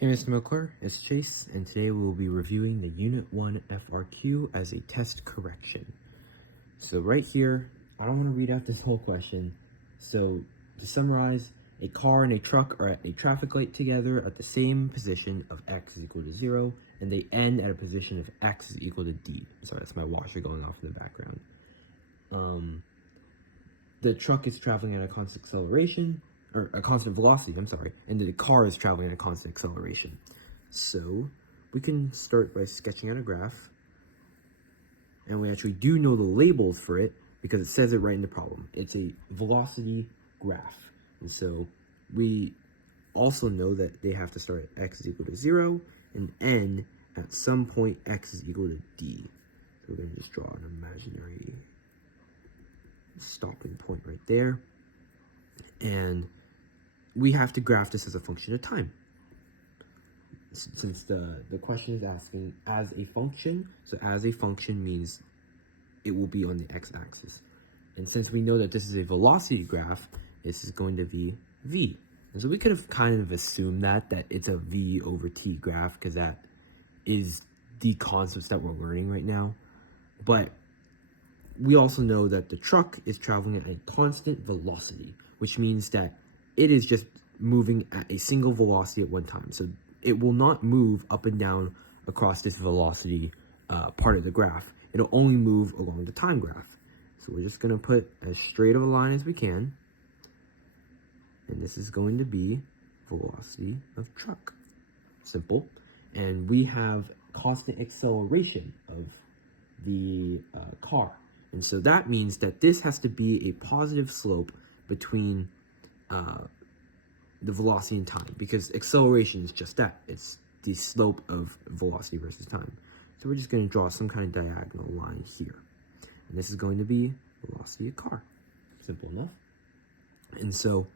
Hey Mr. Milkler, it's Chase, and today we will be reviewing the Unit 1 FRQ as a test correction. So right here, I don't want to read out this whole question. So to summarize, a car and a truck are at a traffic light together at the same position of x is equal to 0, and they end at a position of x is equal to d. Sorry, that's my washer going off in the background. The truck is traveling at a constant acceleration, or a constant velocity, and the car is traveling at a constant acceleration. So we can start by sketching out a graph, and we actually do know the labels for it because it says it right in the problem. It's a velocity graph, and so we also know that they have to start at x is equal to 0 and end at some point x is equal to d. So we're going to just draw an imaginary stopping point right there, and we have to graph this as a function of time. Since the question is asking as a function, so as a function means it will be on the x-axis. And since we know that this is a velocity graph, this is going to be v. And so we could have kind of assumed that it's a v over t graph because that is the concepts that we're learning right now. But we also know that the truck is traveling at a constant velocity, which means that it is just moving at a single velocity at one time. So it will not move up and down across this velocity part of the graph. It'll only move along the time graph. So we're just going to put as straight of a line as we can. And this is going to be velocity of truck. Simple. And we have constant acceleration of the car. And so that means that this has to be a positive slope between the velocity and time, because acceleration is just that. It's the slope of velocity versus time. So we're just going to draw some kind of diagonal line here. And this is going to be velocity of car. Simple enough. And so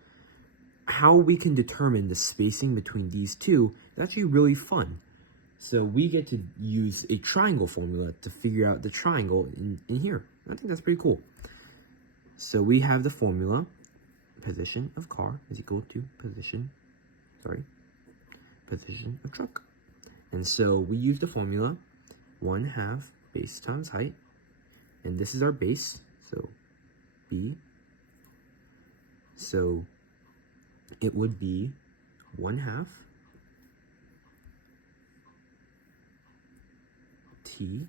how we can determine the spacing between these two is actually really fun. So we get to use a triangle formula to figure out the triangle in here. I think that's pretty cool. So we have the formula, position of car is equal to position of truck. And so we use the formula 1/2 base times height. And this is our base, so B. So it would be 1/2 T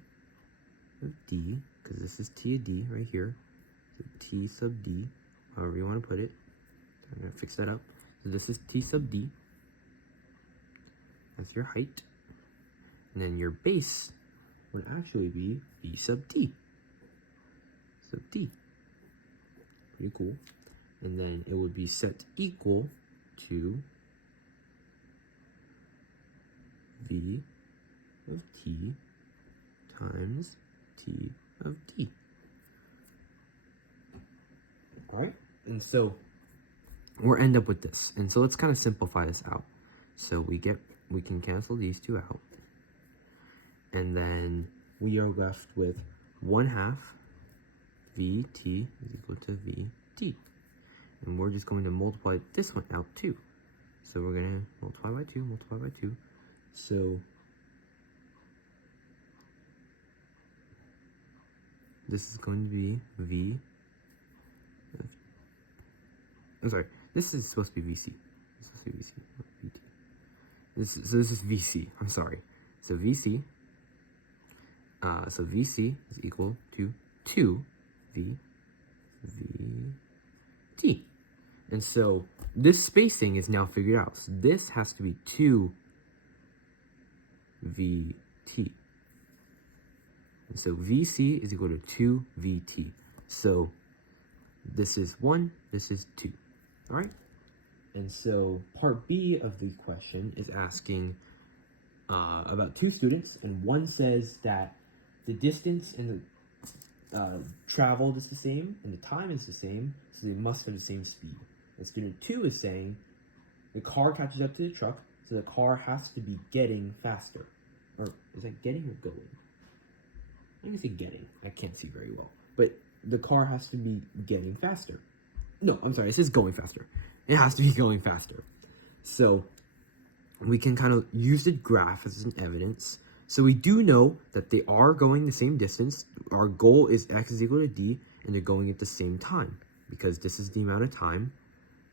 of D, because this is T of D right here. So T sub D, however you want to put it. So I'm going to fix that up. So this is T sub D. That's your height. And then your base would actually be B sub D. Sub D. Pretty cool. And then it would be set equal to V of T times T of D. All right, and so we'll end up with this. And so let's kind of simplify this out. So we can cancel these two out. And then we are left with 1/2 VT is equal to VT. And we're just going to multiply this one out too. So we're going to multiply by 2. So this is going to be V. I'm sorry, this is supposed to be VC. This is supposed to be VC, not VT. So this is VC, I'm sorry. So VC, VC is equal to 2VT. And so this spacing is now figured out. So this has to be 2VT. And so VC is equal to 2VT. So this is 1, this is 2. All right? And so part B of the question is asking about two students, and one says that the distance and the traveled is the same, and the time is the same, so they must have the same speed. And student 2 is saying the car catches up to the truck, so the car has to be getting faster. Or is that getting or going? I'm going to say getting. I can't see very well. But the car has to be getting faster. No, I'm sorry, it says going faster. It has to be going faster. So we can kind of use the graph as an evidence. So we do know that they are going the same distance. Our goal is x is equal to d, and they're going at the same time, because this is the amount of time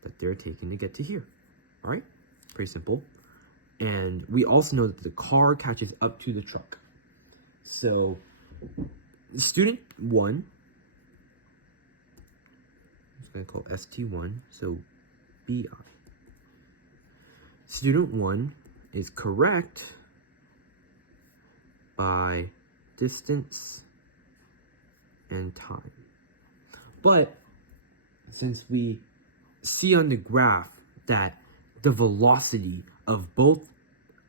that they're taking to get to here. All right, pretty simple. And we also know that the car catches up to the truck. So student 1, I'm just going to call ST1, so BI. Student 1 is correct by distance and time. But since we see on the graph that the velocity of both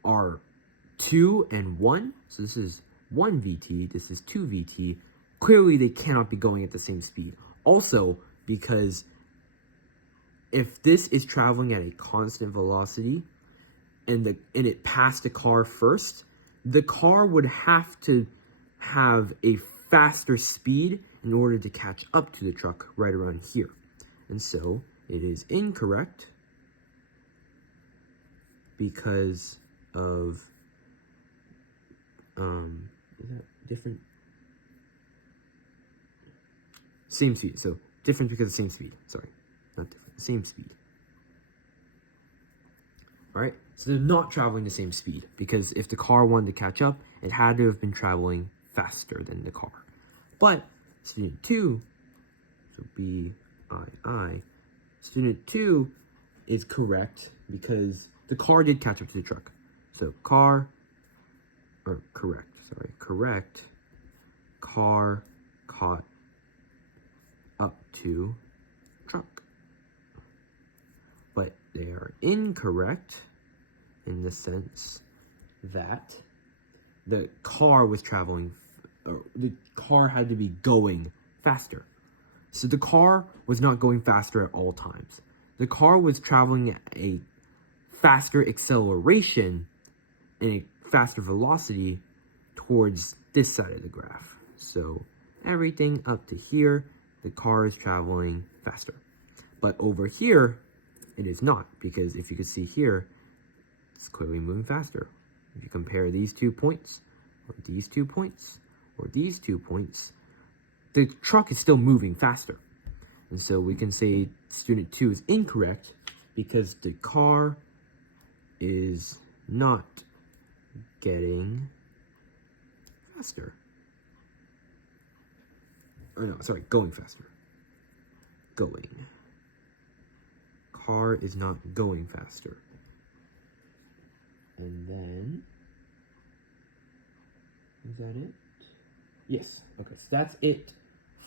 are 2 and 1, so this is 1 VT, this is 2 VT, clearly they cannot be going at the same speed. Also, because if this is traveling at a constant velocity and it passed the car first, the car would have to have a faster speed in order to catch up to the truck right around here. And so it is incorrect because of is that different? Same speed. So different because of same speed. Sorry, not different. Same speed. All right. So they're not traveling the same speed, because if the car wanted to catch up, it had to have been traveling faster than the car. But student 2, so BII, student 2 is correct because the car did catch up to the truck. So correct, car caught up to truck. But they are incorrect in the sense that the car was traveling, or the car had to be going faster. So the car was not going faster at all times. The car was traveling at a faster acceleration and a faster velocity towards this side of the graph. So everything up to here, the car is traveling faster. But over here, it is not, because if you could see here, it's clearly moving faster. If you compare these 2 points, or these 2 points, or these 2 points, the truck is still moving faster. And so we can say student 2 is incorrect because the car is not getting faster. Oh no, sorry, going faster. Going. Car is not going faster. And then, is that it? Yes. Okay, so that's it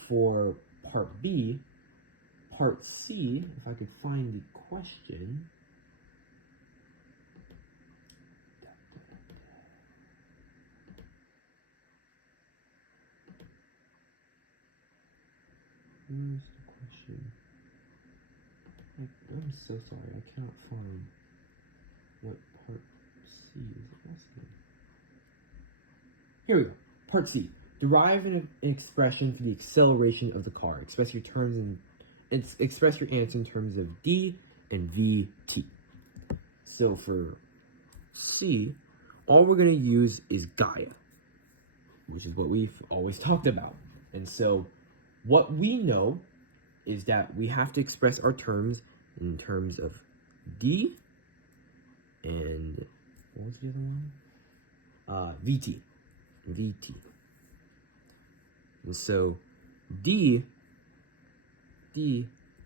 for part B. Part C, if I could find the question. Where's the question? I'm so sorry, I cannot find what part C is asking. Here we go. Part C. Derive an expression for the acceleration of the car. Express your answer in terms of d and vt. So for C, all we're going to use is Gaia, which is what we've always talked about. And so what we know is that we have to express our terms in terms of d and what was the other one? Vt. And so d is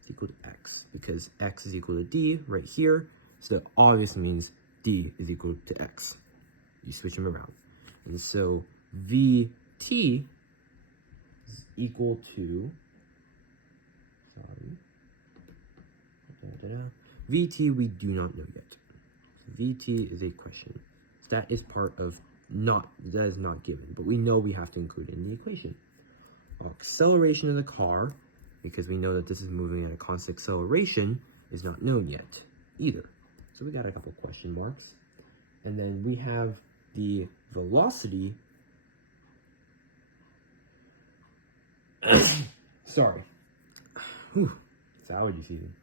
equal to x, because x is equal to d right here. So that obviously means d is equal to x. You switch them around. And so vt is equal to, vt we do not know yet. So vt is a question. So that is part of that is not given, but we know we have to include it in the equation. Our acceleration of the car, because we know that this is moving at a constant acceleration, is not known yet either. So we got a couple question marks. And then we have the velocity. Sorry. Whew. It's allergy season.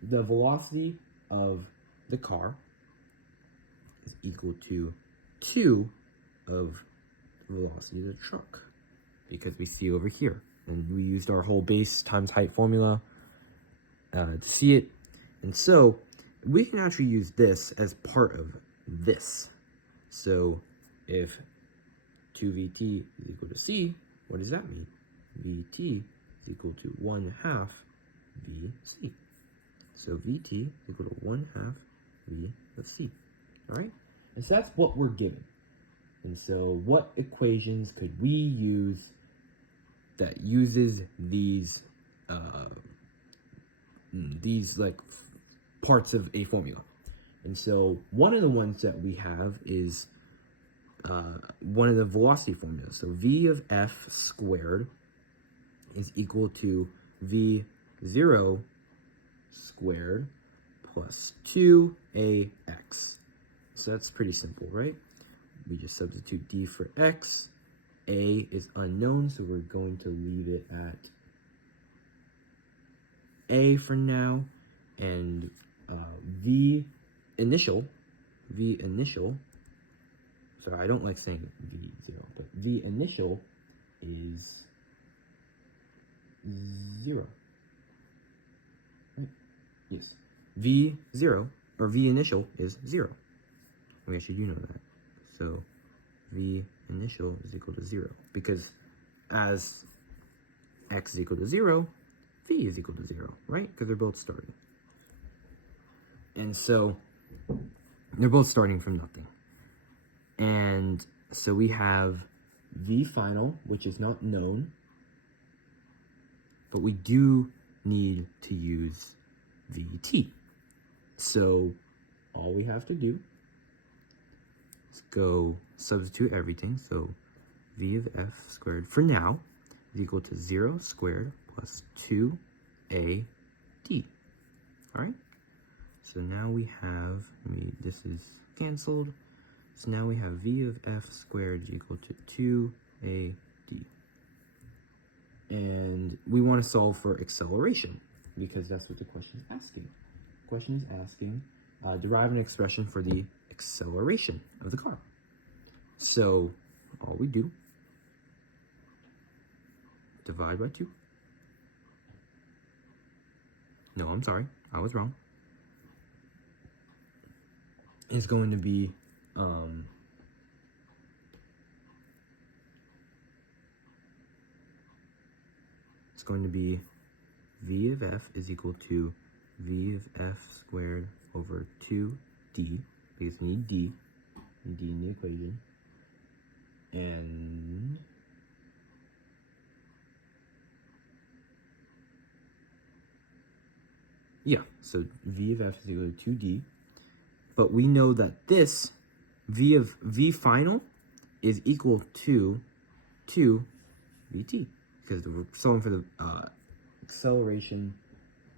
The velocity of the car equal to 2 of the velocity of the truck, because we see over here. And we used our whole base times height formula to see it. And so we can actually use this as part of this. So if 2vt is equal to c, what does that mean? Vt is equal to 1/2 vc. So Vt is equal to 1/2 v of c. All right? And so that's what we're given. And so what equations could we use that uses these like parts of a formula? And so one of the ones that we have is one of the velocity formulas. So v of f squared is equal to v0 squared plus 2ax. So that's pretty simple, right? We just substitute d for x. A is unknown, so we're going to leave it at a for now. And v initial, sorry, I don't like saying v0, but v initial is 0. Right? Yes. v0, or v initial is 0. We actually do know that. So v initial is equal to 0, because as x is equal to 0, v is equal to 0, right? Because they're both starting. And so they're both starting from nothing. And so we have v final, which is not known, but we do need to use vt. So all we have to do is go substitute everything. So v of f squared for now is equal to 0 squared plus 2ad. All right? So now we have, this is canceled. So now we have v of f squared is equal to 2ad. And we want to solve for acceleration, because that's what the question is asking. The question is asking, derive an expression for the acceleration of the car. So all we do, divide by 2. No, I'm sorry, I was wrong. It's going to be v of f is equal to v of f squared over 2d, because we need d in the equation, and yeah, so v of f is equal to 2d, but we know that this v final is equal to 2vt, because we're solving for the acceleration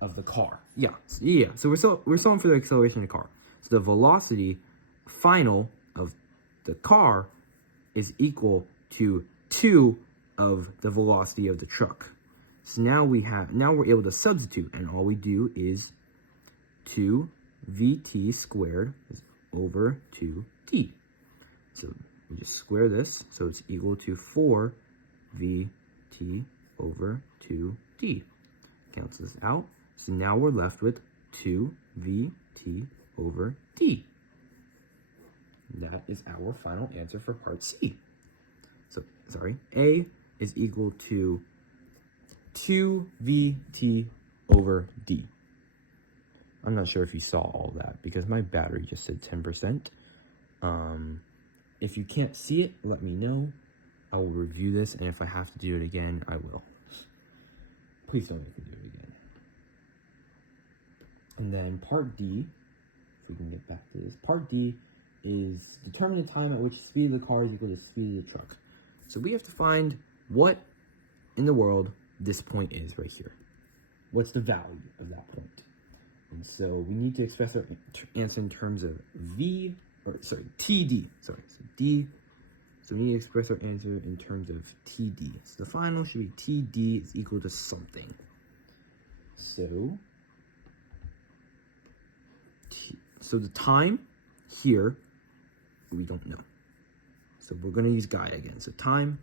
of the car. Yeah. So we're solving for the acceleration of the car. So the velocity final of the car is equal to 2 of the velocity of the truck. So now we're able to substitute, and all we do is 2vt squared is over 2t. So we just square this, so it's equal to 4vt over 2t. Cancel this out. So now we're left with 2vt over t. That is our final answer for part C. So, sorry, A is equal to 2vt over d. I'm not sure if you saw all that, because my battery just said 10%. If you can't see it, let me know. I will review this, and if I have to do it again, I will. Please don't make me do it again. And then part D, if we can get back to this, part D is determine the time at which the speed of the car is equal to the speed of the truck. So we have to find what in the world this point is right here. What's the value of that point? And so we need to express our answer in terms of TD. So D. So we need to express our answer in terms of TD. So the final should be TD is equal to something. So the time here we don't know. So we're going to use Gaia again. So time,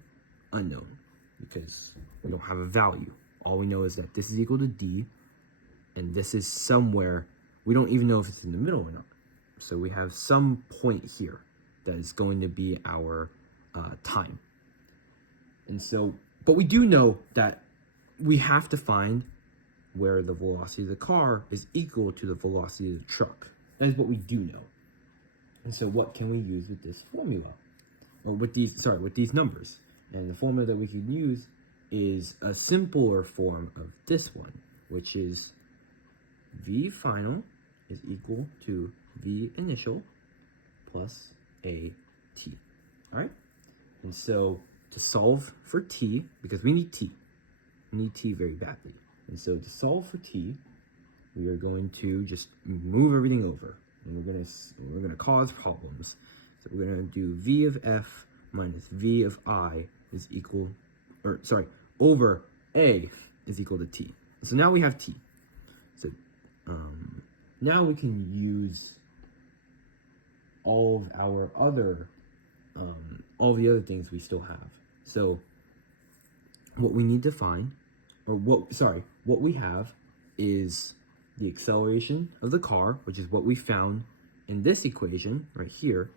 unknown, because we don't have a value. All we know is that this is equal to d, and this is somewhere. We don't even know if it's in the middle or not. So we have some point here that is going to be our time. And so, but we do know that we have to find where the velocity of the car is equal to the velocity of the truck. That is what we do know. And so what can we use with this formula? Or with these numbers? And the formula that we can use is a simpler form of this one, which is V final is equal to V initial plus a t. All right? And so to solve for t, because we need t very badly. And so to solve for t, we are going to just move everything over, and we're gonna cause problems. So we're gonna do v of f minus v of I is equal, over a is equal to t. So now we have t. So now we can use all of our other, all the other things we still have. So what we need to find, what we have is the acceleration of the car, which is what we found in this equation right here.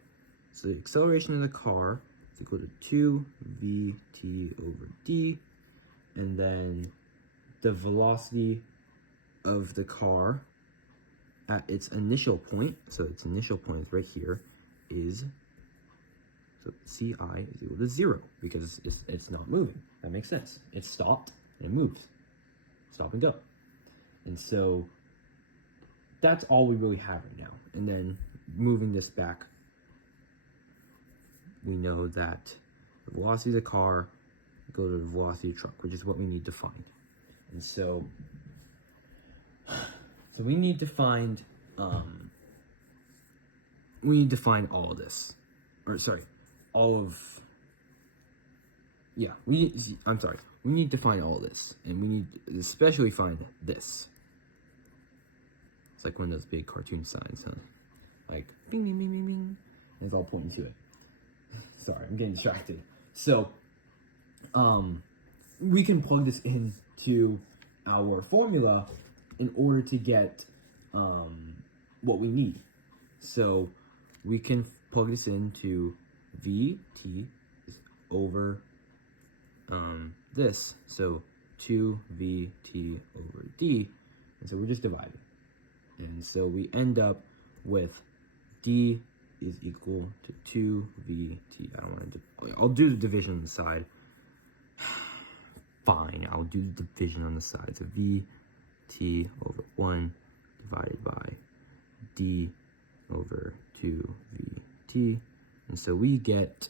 So the acceleration of the car is equal to 2vt over d, and then the velocity of the car at its initial point, so its initial point is right here, is, so ci is equal to 0, because it's not moving. That makes sense. It's stopped and it moves. Stop and go. And so that's all we really have right now. And then moving this back, we know that the velocity of the car go to the velocity of the truck, which is what we need to find. And so we need to find all of this, we need to find all of this, and we need to especially find this. It's like one of those big cartoon signs, huh? Like bing bing bing bing bing, and it's all pointing to it. Sorry, I'm getting distracted. So we can plug this into our formula in order to get what we need. So we can plug this into Vt is over this, so 2Vt over d, and so we're just dividing. And so we end up with d is equal to 2Vt. I don't want to I'll do the division on the side. Fine, I'll do the division on the side. So Vt over 1 divided by d over 2Vt. And so we get,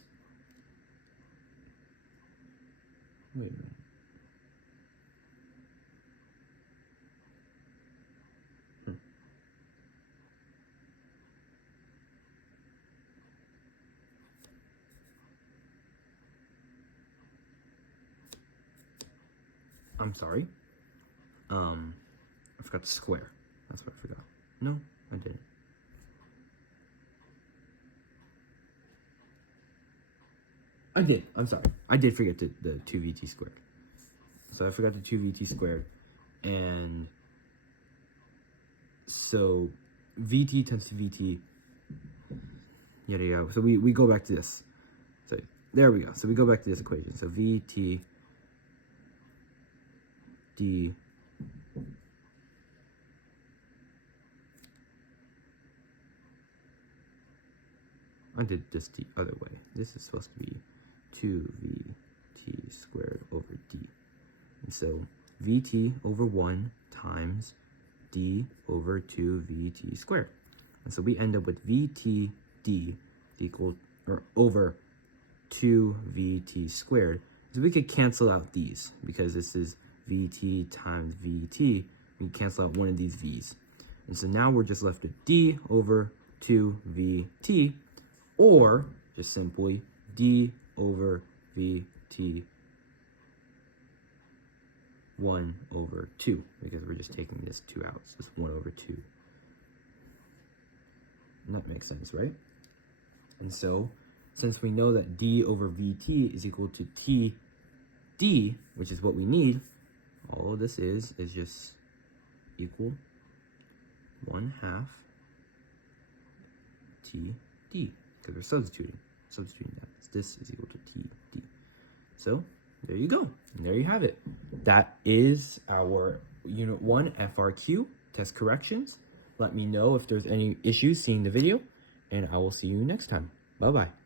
wait a minute. I'm sorry. I forgot the square. That's what I forgot. No, I didn't. I did. I'm sorry. I did forget the 2Vt squared. So I forgot the 2Vt squared. And so Vt times Vt, yada yada. So we go back to this. So there we go. So we go back to this equation. So Vt d I did this the other way. This is supposed to be 2Vt squared over d. And so Vt over 1 times d over 2Vt squared. And so we end up with Vt d equal, or over 2Vt squared. So we could cancel out these, because this is Vt times Vt. We cancel out one of these v's. And so now we're just left with d over 2Vt, or just simply d over Vt 1 over 2, because we're just taking this 2 out. So it's 1 over 2. And that makes sense, right? And so, since we know that d over vt is equal to td, which is what we need, all of this is just equal 1/2 td, because we're substituting that. This is equal to td. So there you go. And there you have it. That is our Unit 1 FRQ, test corrections. Let me know if there's any issues seeing the video, and I will see you next time. Bye-bye.